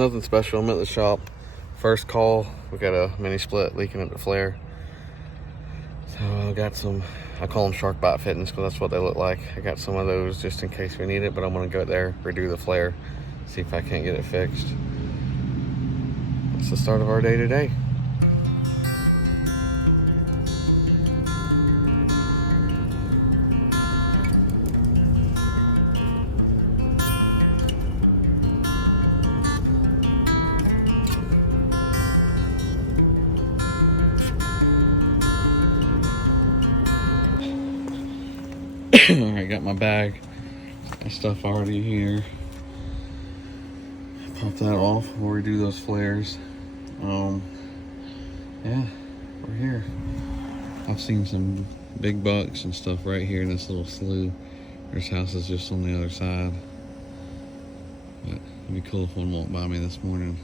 Nothing special. I'm at the shop. First call. We got a mini split leaking at the flare. So I got some, I call them shark bite fittings because that's what they look like. I got some of those just in case we need it, but I'm gonna go there, redo the flare, see if I can't get it fixed. That's the start of our day today. Alright, got my bag. My stuff already here. Pop that off before we do those flares. Yeah, we're here. I've seen some big bucks and stuff right here in this little slough. There's houses just on the other side. But it'd be cool if one walked by me this morning.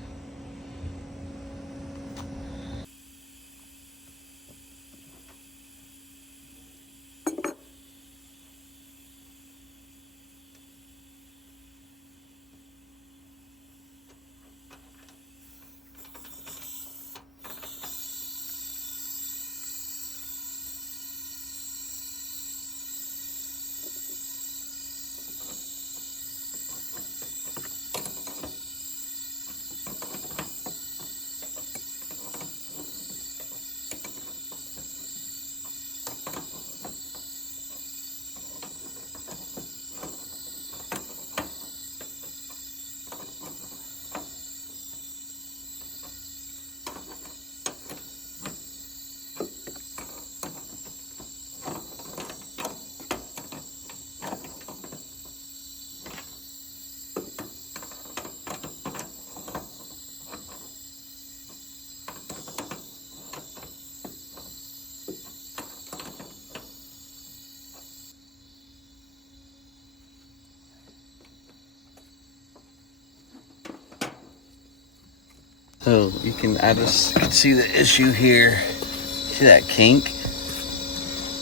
So you can, I just can see the issue here. See that kink?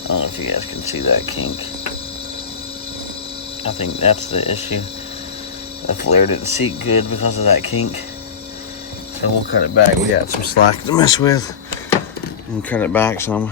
I don't know if you guys can see that kink. I think that's the issue. The flare didn't seat good because of that kink. So we'll cut it back. We got some slack to mess with and cut it back some.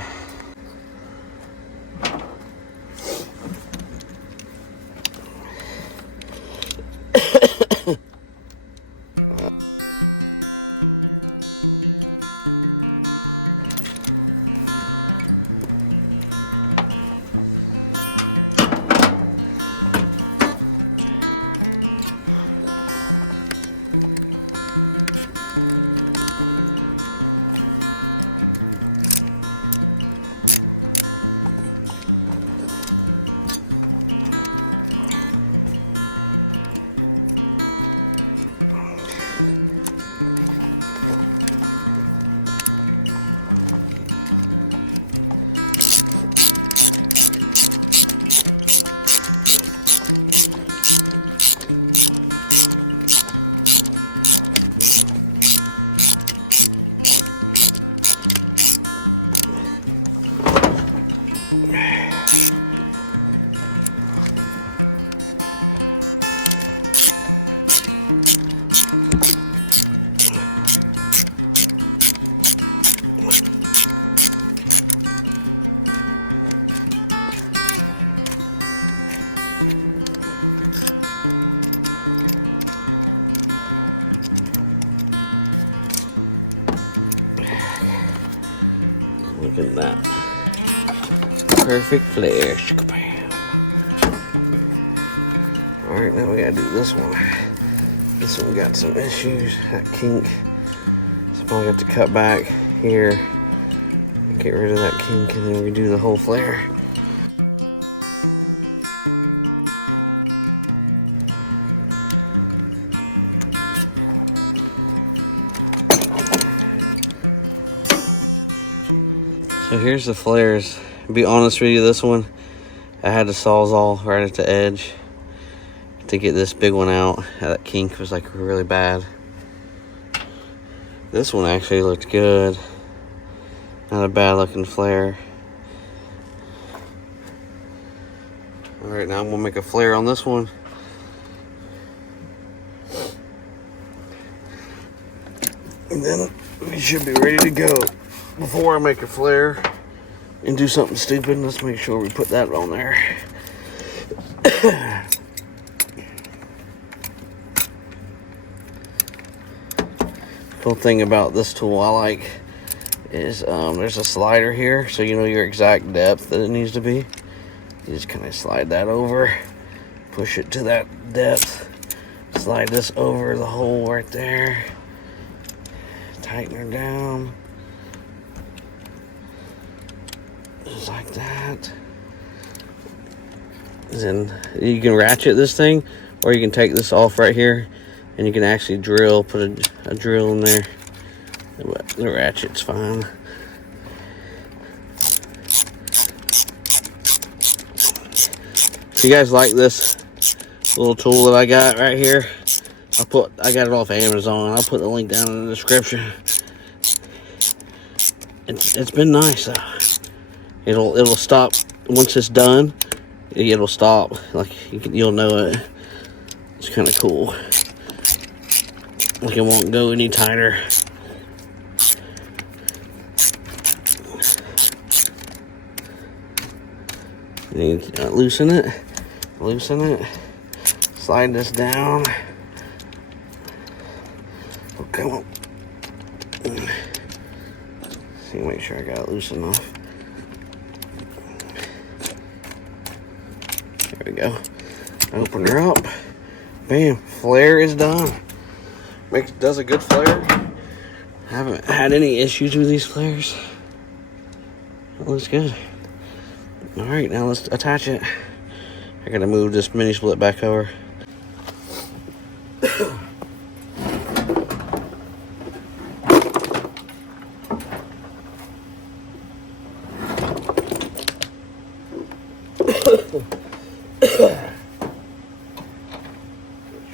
Look at that. Perfect flare. Alright, now we gotta do this one. This one got some issues. That kink. So I got to cut back here and get rid of that kink and then redo the whole flare. So here's the flares. To be honest with you, this one, I had the Sawzall right at the edge to get this big one out. That kink was like really bad. This one actually looked good. Not a bad looking flare. All right, now I'm gonna make a flare on this one. And then we should be ready to go. Before I make a flare and do something stupid, let's make sure we put that on there. Cool thing about this tool I like is there's a slider here, so you know your exact depth that it needs to be. You just kind of slide that over, push it to that depth, slide this over the hole right there, tighten her down, just like that. Then you can ratchet this thing, or you can take this off right here, and you can actually drill, put a drill in there. But the ratchet's fine. If you guys like this little tool that I got right here, I got it off Amazon. I'll put the link down in the description. It's been nice. It'll stop once it's done. It'll stop. Like you'll know it. It's kind of cool. Like it won't go any tighter. You loosen it, slide this down. Oh, come on. See, make sure I got it loose enough. There we go. Open her up. Bam, flare is done. Does a good flare. Haven't had any issues with these flares. It looks good. All right, now let's attach it. I gotta move this mini split back over.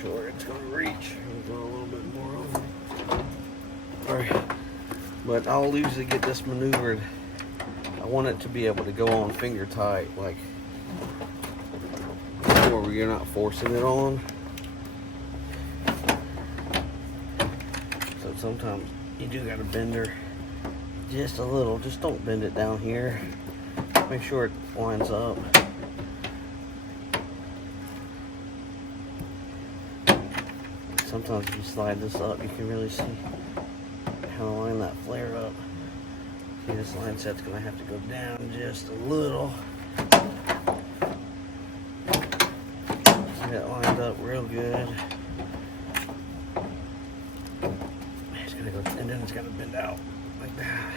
Sure it's gonna reach. Go a little bit more over. All right, but I'll usually get this maneuvered. I want it to be able to go on finger tight, like where you're not forcing it on. So sometimes you do gotta bend her just a little. Just don't bend it down here. Make sure it lines up. Sometimes if you slide this up, you can really see how to line that flare up. See, this line set's gonna have to go down just a little. Get it lined up real good. It's gonna go, and then it's gonna bend out like that.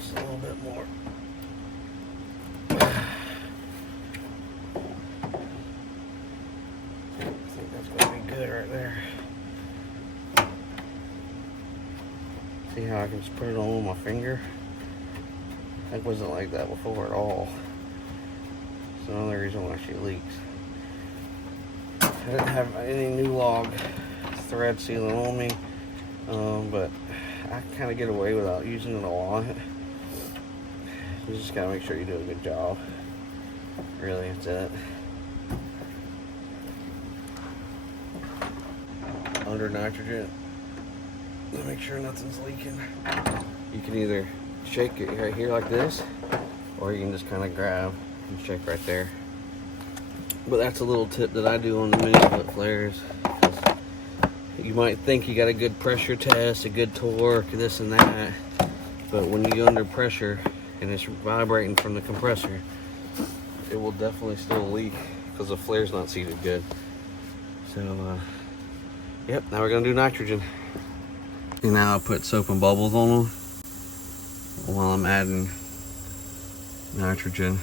Just a little bit more. I think that's gonna be good right there. See how I can just put it on with my finger? That wasn't like that before at all. It's another reason why she leaks. I didn't have any new log thread sealing on me, but I kind of get away without using it a lot. You just gotta make sure you do a good job. Really, that's it. Under nitrogen. Make sure nothing's leaking. You can either shake it right here like this, or you can just kind of grab and shake right there. But that's a little tip that I do on the mini split flares. You might think you got a good pressure test, a good torque, this and that, but when you go under pressure and it's vibrating from the compressor, it will definitely still leak because the flare's not seated good. So, yep, now we're gonna do nitrogen. And now I put soap and bubbles on them while I'm adding nitrogen.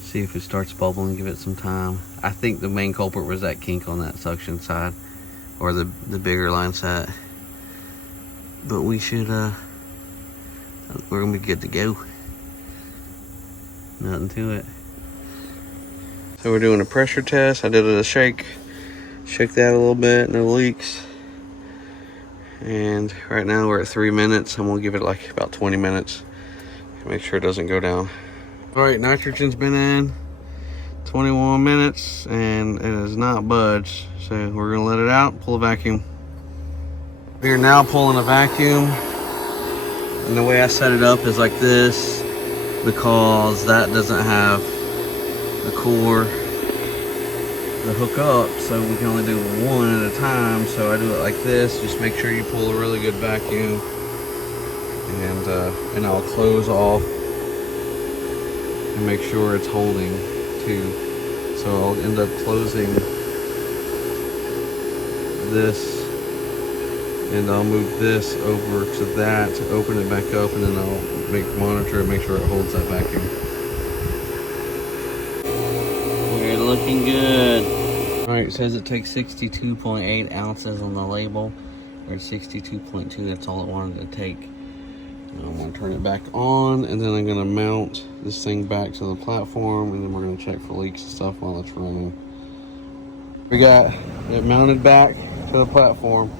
See if it starts bubbling, give it some time. I think the main culprit was that kink on that suction side, or the bigger line set. But we should, we're gonna be good to go. Nothing to it. So we're doing a pressure test. I did a shake that a little bit, no leaks. And right now we're at 3 minutes. I'm gonna give it like about 20 minutes. Make sure it doesn't go down. All right, nitrogen's been in. 21 minutes and it has not budged. So we're gonna let it out, pull a vacuum. We are now pulling a vacuum. And the way I set it up is like this because that doesn't have the cord to hook up, so we can only do one at a time. So I do it like this. Just make sure you pull a really good vacuum, and I'll close off and make sure it's holding too. So I'll end up closing this, and I'll move this over to that to open it back up, and then I'll monitor and make sure it holds that vacuum. We're looking good. Alright, it says it takes 62.8 ounces on the label, or 62.2, that's all it wanted to take. I'm going to turn it back on, and then I'm going to mount this thing back to the platform, and then we're going to check for leaks and stuff while it's running. We got it mounted back to the platform.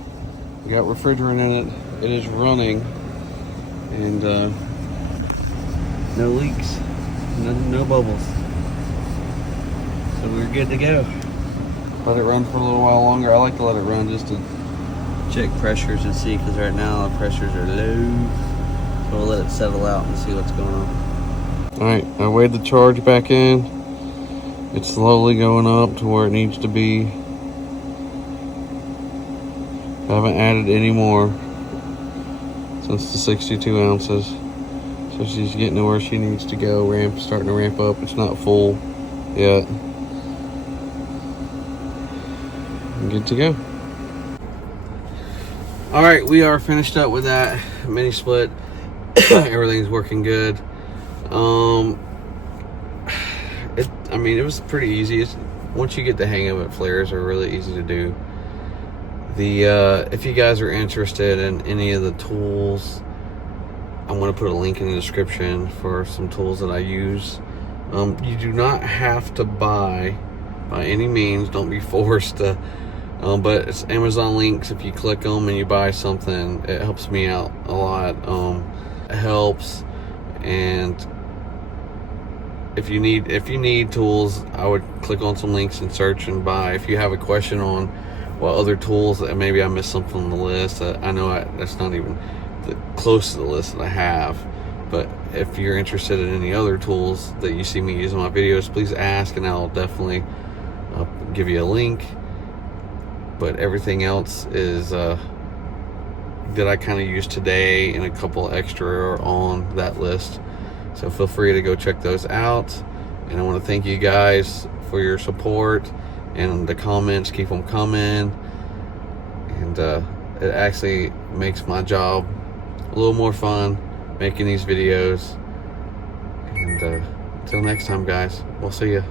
We got refrigerant in it. It is running, and no leaks, no bubbles. So we're good to go. Let it run for a little while longer. I like to let it run just to check pressures and see, because right now the pressures are low. So we'll let it settle out and see what's going on. Alright, I weighed the charge back in. It's slowly going up to where it needs to be. I haven't added any more since the 62 ounces. So she's getting to where she needs to go. Starting to ramp up. It's not full yet. Good to go. All right, we are finished up with that mini split. Everything's working good. It was pretty easy. Once you get the hang of it, flares are really easy to do. If you guys are interested in any of the tools, I'm going to put a link in the description for some tools that I use. You do not have to buy by any means. Don't be forced to. But it's Amazon links. If you click them and you buy something, it helps me out a lot. It helps. And if you need tools, I would click on some links and search and buy. If you have a question on what other tools that maybe I missed something on the list, I know that's not even close to the list that I have. But if you're interested in any other tools that you see me use in my videos, please ask, and I'll definitely give you a link. But everything else is that I kind of use today, and a couple extra are on that list. So feel free to go check those out. And I want to thank you guys for your support and the comments. Keep them coming. And it actually makes my job a little more fun making these videos. And until next time, guys, we'll see you.